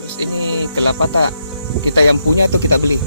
Terus ini kelapa tak kita yang punya atau kita beli?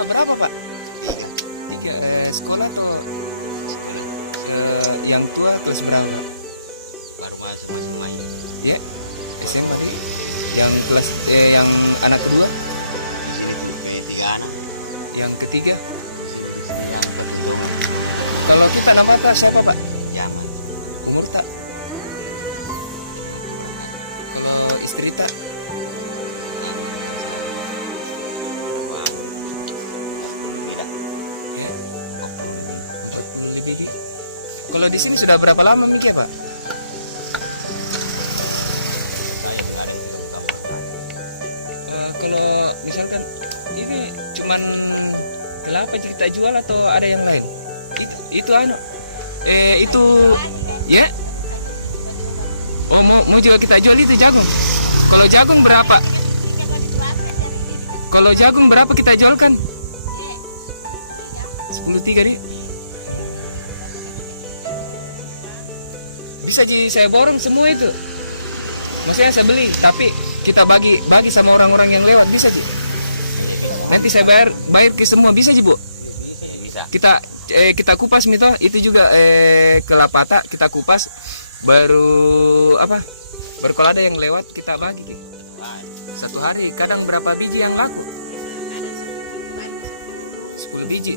Berapa Pak? Tiga. Sekolah atau yang tua kelas berapa? Baru masuk main. Ya, SMA nih. Yang kelas yang anak kedua? Tiga anak. Yang ketiga? Yang kedua. Kalau kita nama tak siapa Pak? Jaman. Umur tak? Kalau istri tak? Kalau di sini sudah berapa lama Miki Pak? Kalau misalkan ini cuman kelapa cerita jual atau ada yang lain? Itu itu ya? Oh mau juga kita jual itu jagung. Kalau jagung berapa? Kalau jagung berapa kita jualkan? 10.3 deh. Bisa saya borong semua itu. Maksudnya saya beli, tapi kita bagi sama orang-orang yang lewat, bisa sih. Nanti saya bayar ke semua, bisa sih Bu? Bisa. Kita kupas itu juga kelapa tak kita kupas, baru kalau ada yang lewat kita bagi. Satu hari kadang berapa biji yang laku? 10 biji.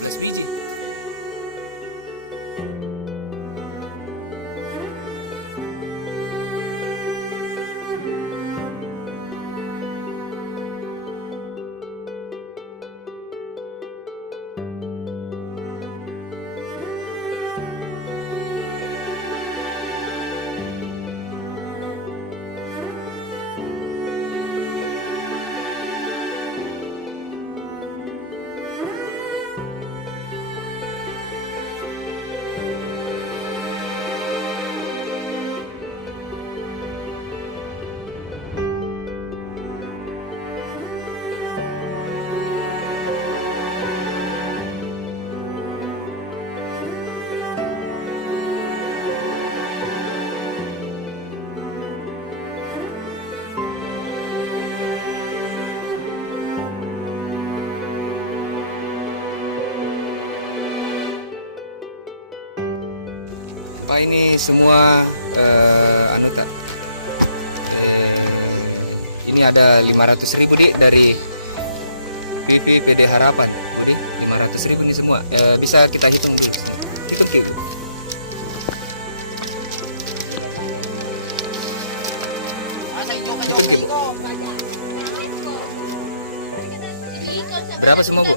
12 biji. Pak, ini semua ini ada 500.000 nih dari BPBD Harapan. Jadi 500.000 ini semua bisa kita hitung dulu. Hitung dulu. Berapa semua Bu?